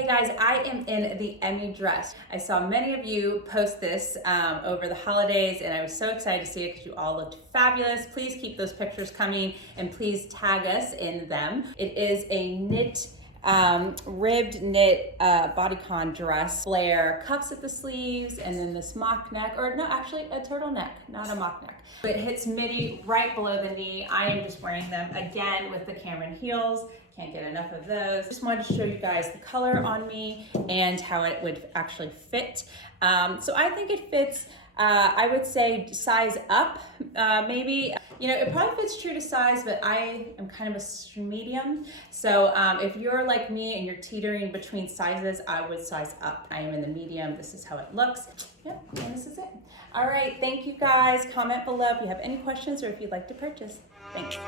Hey guys, I am in the Emmy dress. I saw many of you post this over the holidays and I was so excited to see it because you all looked fabulous. Please keep those pictures coming and please tag us in them. It is a knit, ribbed knit bodycon dress, flare, cuffs at the sleeves, and then this mock neck, or no, actually a turtleneck, not a mock neck. It hits midi right below the knee. I am just wearing them again with the Cameron heels. Can't get enough of those. Just wanted to show you guys the color on me and how it would actually fit. So I think it fits, I would say size up, maybe. You know, it probably fits true to size, but I am kind of a medium. So if you're like me and you're teetering between sizes, I would size up. I am in the medium. This is how it looks. Yep, and this is it. All right, thank you guys. Comment below if you have any questions or if you'd like to purchase. Thanks.